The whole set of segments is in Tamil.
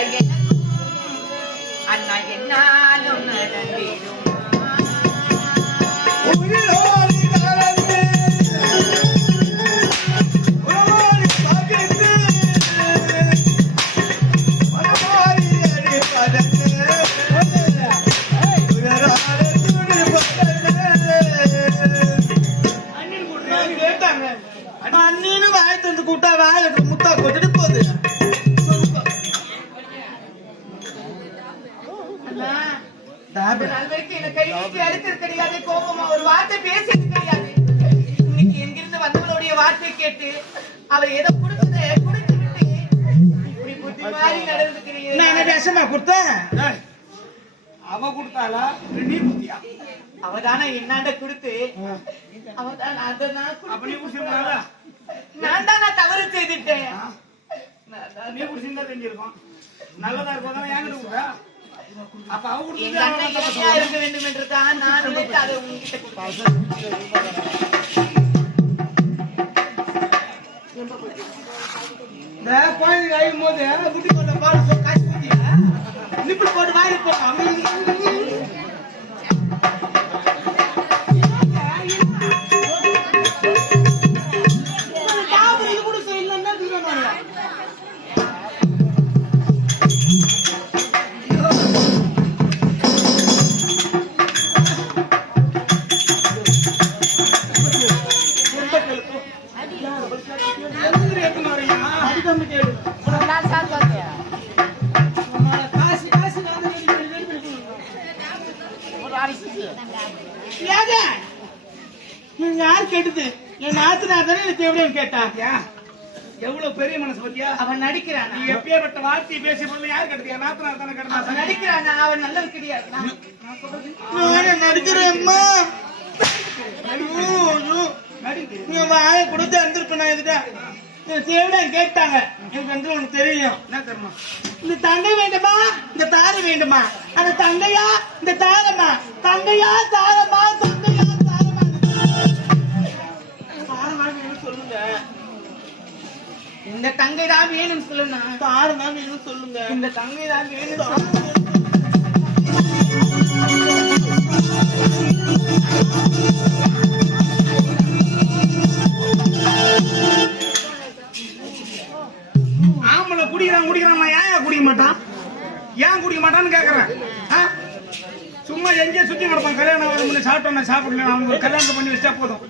கதை எனக்கும் அண்ணா என்னாலும் நடந்திடும் உயிரோடு அண்ணின்னு வாய் தந்து கூட்டா வாய் முத்தா கொட்டுட்டு போகுது. நாள் வரைக்கும் என்னை கை நீட்டி அழுத்தது கிடையாது கோபமா ஒரு வார்த்தை பேசியது கிடையாது இன்னைக்கு எங்கிருந்து வந்தவளுடைய வார்த்தை கேட்டு அவ எதை கொடுத்தத கொடுத்து விட்டு இப்படி புத்தி மாறி நான் என்ன நடந்துக்கிறீங்க விஷமா கொடுத்தேன் அவ கொடுத்தாளா? நீ குத்தியா அவதானே என்னாண்ட கொடுத்து? அவதான் அதை நான் அப்ப நீ கொடுத்து குடிச்சிருந்தாளா? நான் தான் நான் தவறு செய்துட்டேன். நான் நீ குடிச்சிருந்தா தெரிஞ்சிருக்கும் நல்லதா இருக்கும் ஏன் கொடுக்குறா? அப்ப அவ எங்க அண்ணன் இளமையா இருக்க வேண்டும் என்றுதான் நான் நினைத்து அதை உங்ககிட்ட போது கொண்ட காசு போட்டு வாங்கி போங்க. யார் கேட்டது? என் நாத்தனார் தானே எனக்கு எப்படியும் கேட்டா? எவ்வளவு பெரிய மனசு பத்தியா? அவன் நடிக்கிறான்? நீ எப்பேற்பட்ட வார்த்தையை பேசி போது யார் கேட்டது? என் நாத்தனார் தானே அவன் கேட்டா நடிக்கிறான்? அவன் நல்லது கிடையாது. நான் நான் சொல்றது நான் நடிக்கிறேன் அம்மா. நீ வாய கொடுத்து இருந்திருப்பேன் நான் இதுட்ட தேவையா கேட்டாங்க. எனக்கு வந்து உனக்கு தெரியும். என்ன தெரியுமா? இந்த தங்கை வேண்டுமா? இந்த தாரை வேண்டுமா? அந்த தங்கையா? இந்த தாரமா? தங்கையா தாரமா தங்கையா தாரமா? தாரமா வேணும் சொல்லுங்க. இந்த தங்கை தான் வேணும்னு சொல்லுனா தாரமா வேணும் சொல்லுங்க. இந்த தங்கை தான் வேணும் ஆம்பளை குடிக்கிறான் குடிக்கிறான் ஏன் குடிக்க மாட்டான்? ஏன் குடிக்க மாட்டான்னு கேக்குறேன்? சும்மா எங்கேயும் சுத்தி கிடப்பான் கல்யாணம் வர முன்னே சாப்பிட்டோம் சாப்பிடல அவங்க கல்யாணம் பண்ணி வச்சா போதும்?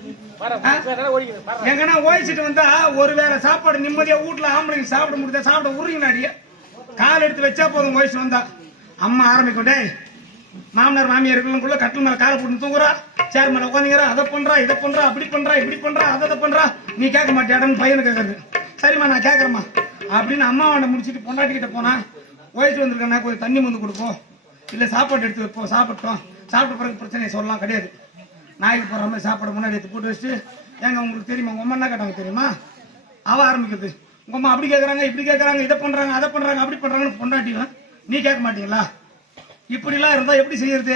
எங்கன்னா ஓய்ச்சிட்டு வந்தா ஒரு வேளை சாப்பாடு நிம்மதியா வீட்டுல ஆம்பளைங்க சாப்பிட முடியுதா? சாப்பிட உருங்கினாடி கால் எடுத்து வச்சா போதும் வயசு வந்தா. அம்மா ஆரம்பிக்கும் டேய் மாமனார் மாமியார் இருக்கவங்களுக்குள்ள கட்டில் மேல காலை போட்டு தூங்குறா. சேர் மேல உட்காந்துக்கிறா. அதை பண்றா இதை பண்றா அப்படி பண்றா இப்படி பண்றா அதை அதை பண்றா. நீ கேட்க மாட்டியாடன்னு பையனு கேட்கறது சரிம்மா நான் கேட்கறேம்மா அப்படின்னு அம்மாவாண்ட முடிச்சிட்டு பொண்டாட்டிக்கிட்ட போனா ஓயிட்டு வந்திருக்கேன்னா கொஞ்சம் தண்ணி வந்து கொடுப்போம். இல்லை சாப்பாடு எடுத்து வைப்போம். சாப்பிட்டோம். சாப்பிட்ட பிறகு பிரச்சனையை சொல்லலாம். கிடையாது. நாய்க்கு போகிற மாதிரி சாப்பாடு முன்னாடி எடுத்து போட்டு வச்சுட்டு ஏங்க உங்களுக்கு தெரியுமா? உங்கள் அம்மா என்ன கேட்டாங்க தெரியுமா? அவ ஆரம்பிக்கிறது உங்கள் அம்மா அப்படி கேட்குறாங்க இப்படி கேட்குறாங்க இதை பண்ணுறாங்க அதை பண்ணுறாங்க அப்படி பண்ணுறாங்கன்னு பொண்டாட்டிங்க நீ கேட்க மாட்டீங்களா? இப்படிலாம் இருந்தால் எப்படி செய்யறது?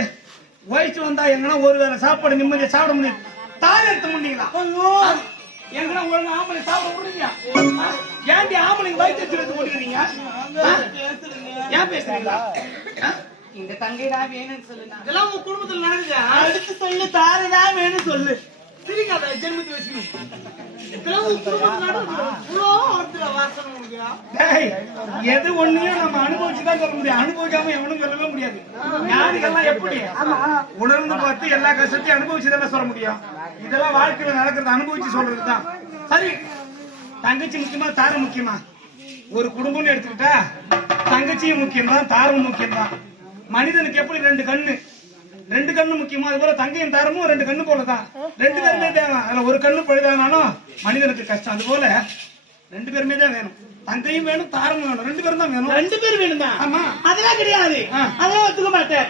வயசு வந்தா எங்கன்னா ஒரு வேளை சாப்பாடு நிம்மதியாக சாப்பிட முடியும் தாய் எடுத்து முடியுங்களா எங்கன்னா ஒழுங்கா ஆம்பளை சாப்பிட ஏன்டி ஆம்பளைங்க வயிற்று எடுத்து போட்டுக்கிறீங்க? ஏன் பேசுறீங்களா ஆ? இந்த தங்கை தான் வேணும்னு சொல்லுனா இதெல்லாம் உங்க குடும்பத்துல நடக்குது. அடுத்து சொல்லு தாரதான் வேணும் சொல்லு. சிரிக்காத ஜென்மத்து வச்சுக்கணும் இதெல்லாம் உங்க குடும்பத்துல நடக்குது. இவ்வளோ ஒருத்தர வாசனை உனக்கு. டேய், எது ஒண்ணையும் நம்ம அனுபவிச்சுதான் சொல்ல முடியும். அனுபவிக்காம எவனும் சொல்லவே முடியாது. ஞானிகள்லாம் எப்படி? உணர்ந்து பார்த்து எல்லா கஷ்டத்தையும் அனுபவிச்சுதானே சொல்ல முடியும். இதெல்லாம் வாழ்க்கையில நடக்கிறத அனுபவிச்சு சொல்றதுதான். சரி தங்கச்சி முக்கியமா தாரம் முக்கியமா? ஒரு குடும்பம்னு எடுத்துக்கிட்டா தங்கச்சியும் முக்கியம்தான் தாரமும் முக்கியம்தான். மனிதனுக்கு எப்படி ரெண்டு கண்ணு? ரெண்டு கண்ணு முக்கியமா? அது போல தங்கையும் தாரமும் ரெண்டு கண்ணு போலதான். ரெண்டு பேருமே தேவை. அதுல ஒரு கண்ணு பழுதானாலும் மனிதனுக்கு கஷ்டம். அது போல ரெண்டு பேருமே தான் வேணும். தங்கையும் வேணும் தாரமும் வேணும். ரெண்டு பேரும் தான் வேணும். ரெண்டு பேரும் வேணுமா? ஆமா. அதெல்லாம் கிடையாது. அதெல்லாம் ஒத்துக்க மாட்டேன்.